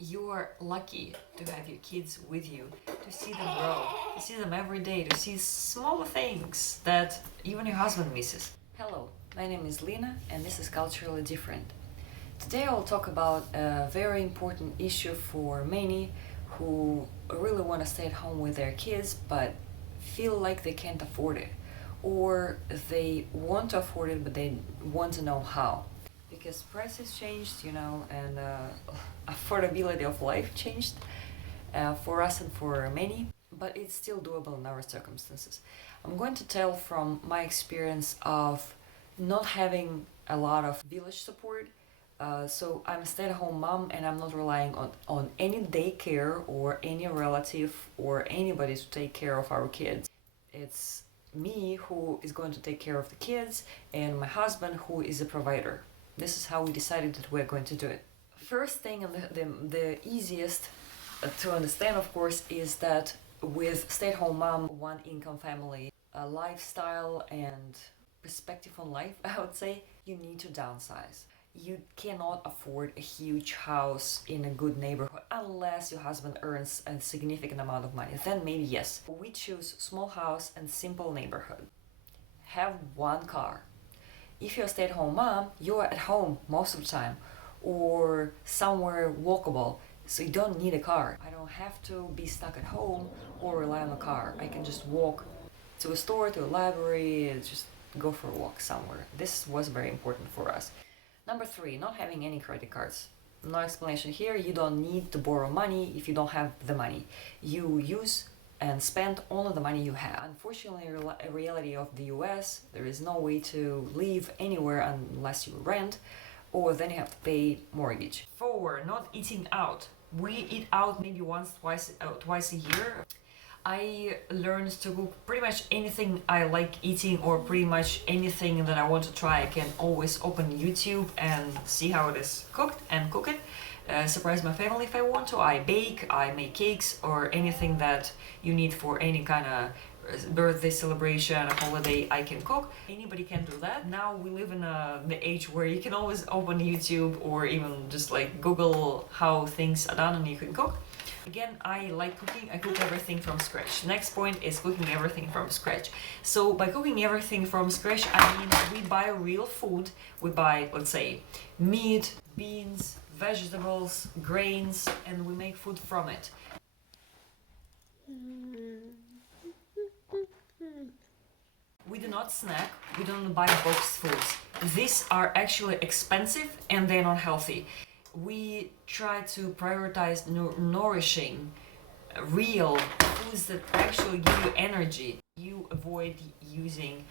You are lucky to have your kids with you, to see them grow, to see them every day, to see small things that even your husband misses. Hello, my name is Lina and this is Culturally Different. Today I'll talk about a very important issue for many who really want to stay at home with their kids but feel like they can't afford it, or they want to afford it but they want to know how. Because prices changed, and affordability of life changed for us and for many, but it's still doable in our circumstances. I'm going to tell from my experience of not having a lot of village support. So I'm a stay-at-home mom and I'm not relying on any daycare or any relative or anybody to take care of our kids. It's me who is going to take care of the kids and my husband who is a provider. This is how we decided that we're going to do it. First thing and the easiest to understand, of course, is that with stay-at-home mom, one income family, a lifestyle and perspective on life, I would say, you need to downsize. You cannot afford a huge house in a good neighborhood unless your husband earns a significant amount of money. Then maybe yes. We choose small house and simple neighborhood. Have one car. If you're a stay-at-home mom, you're at home most of the time or somewhere walkable, so you don't need a car. I don't have to be stuck at home or rely on a car. I can just walk to a store, to a library, just go for a walk somewhere. This was very important for us. Number 3, not having any credit cards. No explanation here. You don't need to borrow money if you don't have the money. You use and spend only the money you have. Unfortunately, a reality of the US, there is no way to live anywhere unless you rent, or then you have to pay mortgage. 4, not eating out. We eat out maybe once, twice a year. I learned to cook pretty much anything I like eating, or pretty much anything that I want to try. I can always open YouTube and see how it is cooked and cook it. Surprise my family if I want to. I bake, I make cakes, or anything that you need for any kind of birthday celebration, a holiday, I can cook. Anybody can do that. Now we live in the age where you can always open YouTube or even just like Google how things are done and you can cook. Again, I like cooking. I cook everything from scratch. Next point is cooking everything from scratch. So by cooking everything from scratch, I mean we buy real food. We buy, let's say, meat, beans, vegetables, grains, and we make food from it. We do not snack, we don't buy boxed foods. These are actually expensive and they're not healthy. We try to prioritize nourishing, real foods that actually give you energy. You avoid using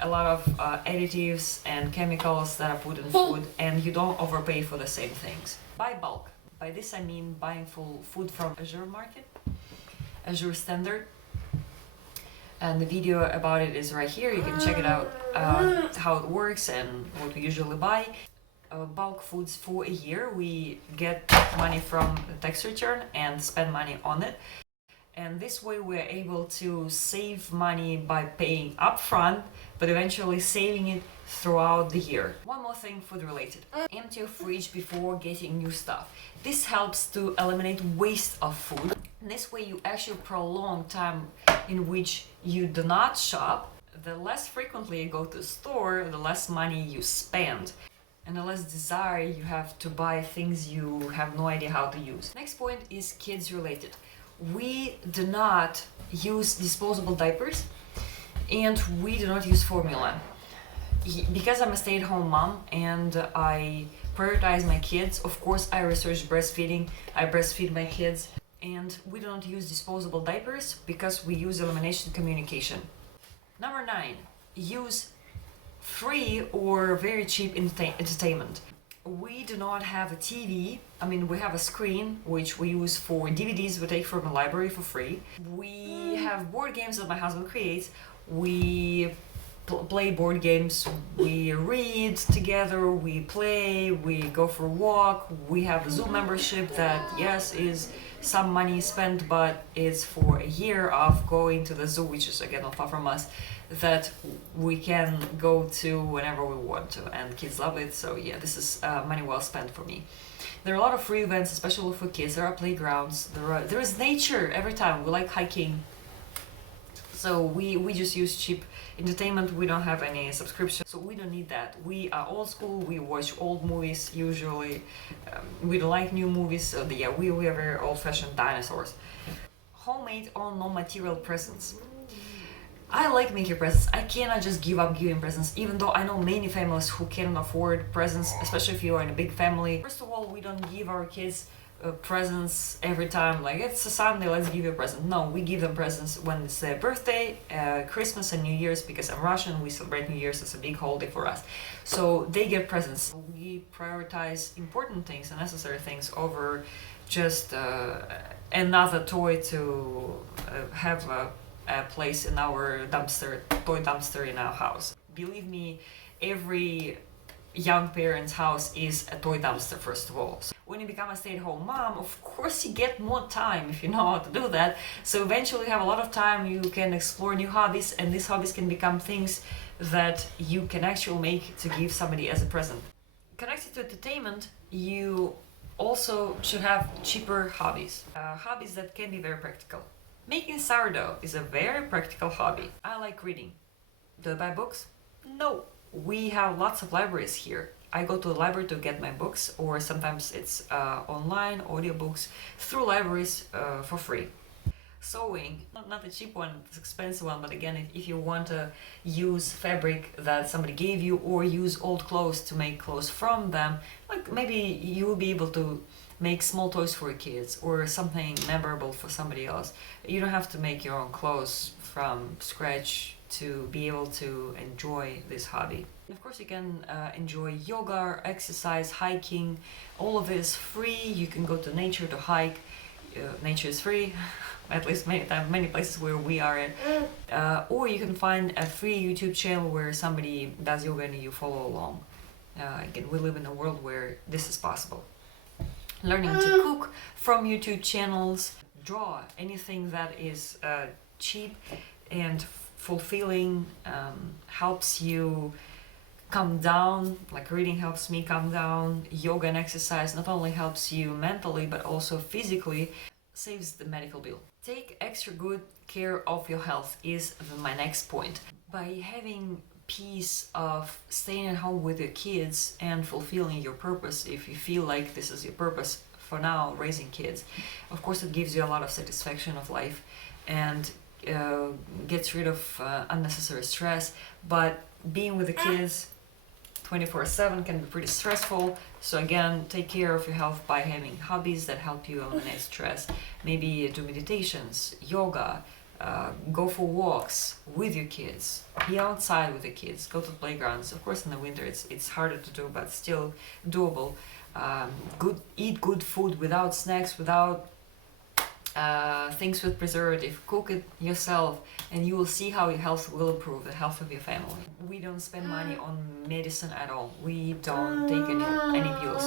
a lot of additives and chemicals that are put in food, and you don't overpay for the same things. Buy bulk. By this I mean buying full food from Azure Market, Azure Standard. And the video about it is right here. You can check it out, how it works and what we usually buy. Bulk foods for a year. We get money from the tax return and spend money on it. And this way we're able to save money by paying upfront, but eventually saving it throughout the year. One more thing food related. Empty your fridge before getting new stuff. This helps to eliminate waste of food. This way you actually prolong time in which you do not shop. The less frequently you go to the store, the less money you spend, and the less desire you have to buy things you have no idea how to use. Next point is kids related. We do not use disposable diapers and we do not use formula. Because I'm a stay-at-home mom and I prioritize my kids, of course I research breastfeeding, I breastfeed my kids, and we do not use disposable diapers because we use elimination communication. Number 9, use free or very cheap entertainment. We do not have a TV. I mean, we have a screen which we use for DVDs we take from the library for free. We have board games that my husband creates. We play board games, we read together, we play, we go for a walk. We have a Zoom membership that, yes, is some money spent, but it's for a year of going to the zoo, which is again not far from us, that we can go to whenever we want to, and kids love it. So yeah, this is money well spent for me. There are a lot of free events, especially for kids. There are playgrounds. There is nature every time. We like hiking. So we just use cheap entertainment. We don't have any subscription, so we don't need that. We are old school. We watch old movies usually. We don't like new movies. So yeah, we are very old-fashioned dinosaurs. Homemade or non-material presents. I like making presents. I cannot just give up giving presents, even though I know many families who cannot afford presents, especially if you are in a big family. First of all, we don't give our kids presents every time, like it's a Sunday, let's give you a present. No, we give them presents when it's their birthday, Christmas and New Year's, because I'm Russian, we celebrate New Year's, it's a big holiday for us. So they get presents. We prioritize important things and necessary things over just another toy to have a place in our toy dumpster in our house. Believe me, every young parent's house is a toy dumpster, first of all. So when you become a stay-at-home mom, of course you get more time if you know how to do that. So eventually you have a lot of time, you can explore new hobbies, and these hobbies can become things that you can actually make to give somebody as a present. Connected to entertainment, you also should have cheaper hobbies. Hobbies that can be very practical. Making sourdough is a very practical hobby. I like reading. Do I buy books? No. We have lots of libraries here. I go to the library to get my books, or sometimes it's online audiobooks through libraries for free. Sewing, not a cheap one, it's an expensive one, but again, if you want to use fabric that somebody gave you or use old clothes to make clothes from them, like maybe you will be able to make small toys for your kids or something memorable for somebody else. You don't have to make your own clothes from scratch to be able to enjoy this hobby. Of course, you can enjoy yoga, exercise, hiking. All of it is free. You can go to nature to hike. Nature is free, at least many places where we are in. Or you can find a free YouTube channel where somebody does yoga and you follow along. Again, we live in a world where this is possible. Learning to cook from YouTube channels, draw anything that is cheap and fulfilling, helps you calm down, like reading helps me calm down. Yoga and exercise not only helps you mentally but also physically, saves the medical bill. Take extra good care of your health is my next point. By having peace of staying at home with your kids and fulfilling your purpose, if you feel like this is your purpose for now, raising kids, of course it gives you a lot of satisfaction of life and gets rid of unnecessary stress. But being with the kids 24/7 can be pretty stressful. So again, take care of your health by having hobbies that help you eliminate stress. Maybe do meditations, yoga, go for walks with your kids, be outside with the kids, go to playgrounds. Of course in the winter it's harder to do, but still doable. Eat good food without snacks, without things with preservative. Cook it yourself and you will see how your health will improve, the health of your family. We don't spend money on medicine at all. We don't take any pills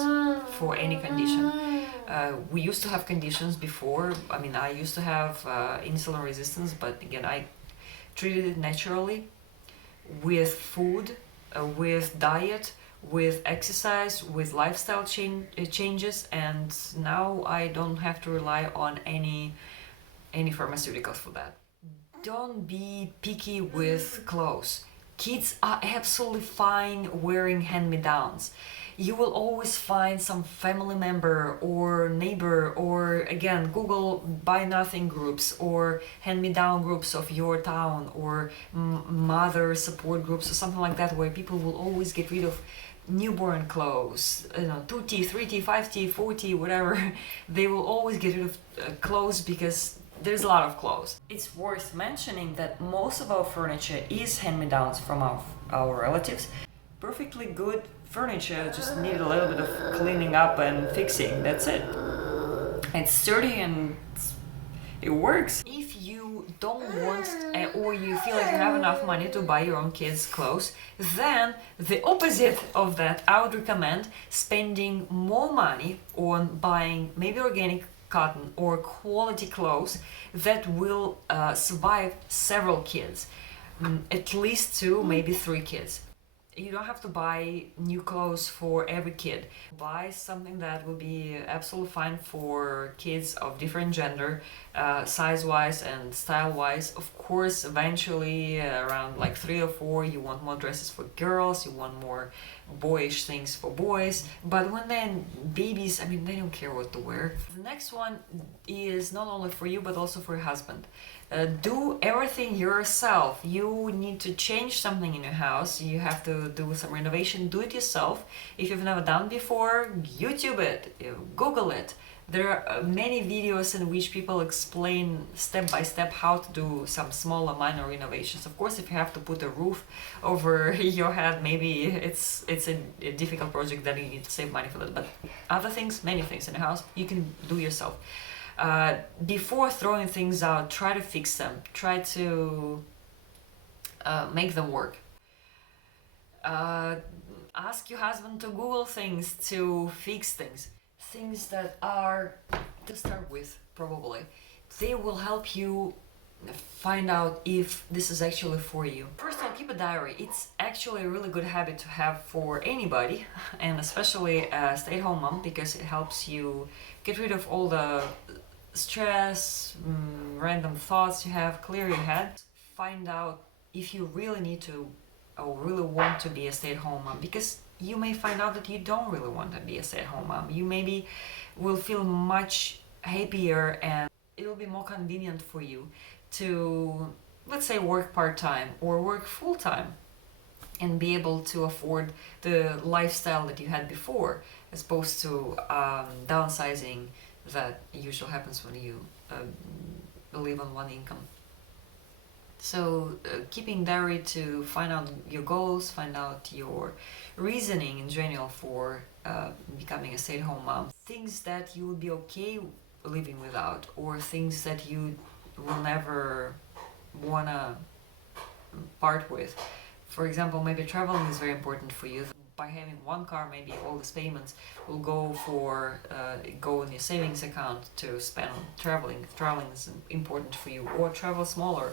for any condition. We used to have conditions before. I mean, I used to have insulin resistance, but again, I treated it naturally with food, with diet, with exercise, with lifestyle changes, and now I don't have to rely on any pharmaceuticals for that. Don't be picky with clothes. Kids are absolutely fine wearing hand-me-downs. You will always find some family member or neighbor, or again, Google buy nothing groups or hand-me-down groups of your town, or mother support groups or something like that, where people will always get rid of newborn clothes, 2T, 3T, 5T, 4T, whatever. They will always get rid of clothes because there's a lot of clothes. It's worth mentioning that most of our furniture is hand-me-downs from our relatives. Perfectly good furniture, just need a little bit of cleaning up and fixing, that's it. It's sturdy and it works. If you don't want or you feel like you have enough money to buy your own kids' clothes, then the opposite of that, I would recommend spending more money on buying maybe organic cotton or quality clothes that will survive several kids, at least 2, maybe 3 kids. You don't have to buy new clothes for every kid. Buy something that will be absolutely fine for kids of different gender, size-wise and style-wise. Of course, eventually around like 3 or 4, you want more dresses for girls, you want more boyish things for boys. But when they're babies, I mean, they don't care what to wear. The next one is not only for you, but also for your husband. Do everything yourself. You need to change something in your house. You have to do some renovation. Do it yourself. If you've never done before, YouTube it, Google it. There are many videos in which people explain step by step how to do some smaller minor renovations. Of course, if you have to put a roof over your head, maybe it's a difficult project that you need to save money for that. But other things, many things in the house, you can do yourself. Before throwing things out, try to fix them. Try to make them work. Ask your husband to Google things to fix things. Things that are, to start with, probably. They will help you find out if this is actually for you. First of all, keep a diary. It's actually a really good habit to have for anybody, and especially a stay-at-home mom, because it helps you get rid of all the stress, random thoughts you have, clear your head. Find out if you really need to or really want to be a stay-at-home mom, because you may find out that you don't really want to be a stay-at-home mom. You maybe will feel much happier and it will be more convenient for you to, let's say, work part-time or work full-time and be able to afford the lifestyle that you had before, as opposed to downsizing that usually happens when you live on one income. So keeping diary to find out your goals, find out your reasoning in general for becoming a stay-at-home mom. Things that you would be okay living without, or things that you will never wanna part with. For example, maybe traveling is very important for you. By having one car, maybe all these payments will go in your savings account to spend on traveling. If traveling is important for you, or travel smaller,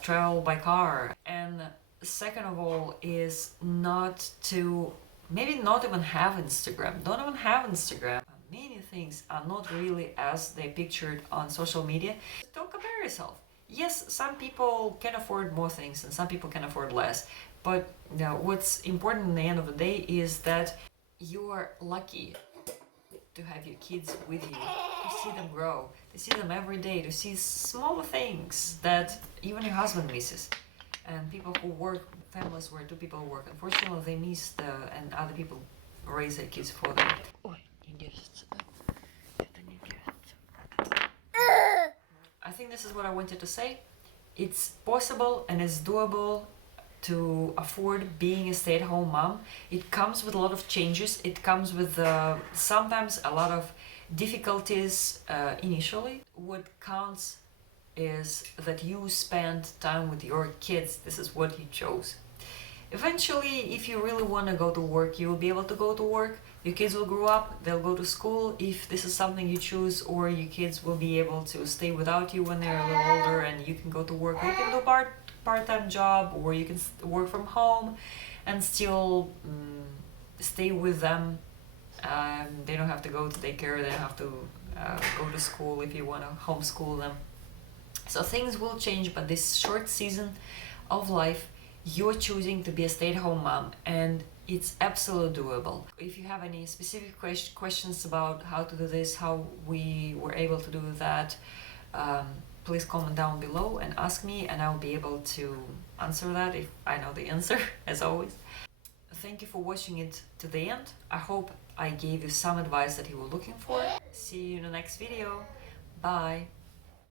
travel by car. And second of all is not to, maybe not even have Instagram. Don't even have Instagram. Many things are not really as they pictured on social media. Don't compare yourself. Yes, some people can afford more things and some people can afford less. But what's important in the end of the day is that you are lucky to have your kids with you, to see them grow, to see them every day, to see small things that even your husband misses. And people who work, families where 2 people work, unfortunately they miss and other people raise their kids for them. I think this is what I wanted to say. It's possible and it's doable to afford being a stay-at-home mom. It comes with a lot of changes. It comes with sometimes a lot of difficulties initially. What counts is that you spend time with your kids. This is what you chose. Eventually, if you really want to go to work, you will be able to go to work. Your kids will grow up, they'll go to school if this is something you choose, or your kids will be able to stay without you when they're a little older and you can go to work. Or you can do part-time job, or you can work from home and still stay with them. They don't have to go to daycare, they don't have to go to school if you want to homeschool them. So things will change, but this short season of life, you're choosing to be a stay-at-home mom, and it's absolutely doable. If you have any specific questions about how to do this, how we were able to do that, please comment down below and ask me, and I'll be able to answer that if I know the answer, as always. Thank you for watching it to the end. I hope I gave you some advice that you were looking for. See you in the next video. Bye.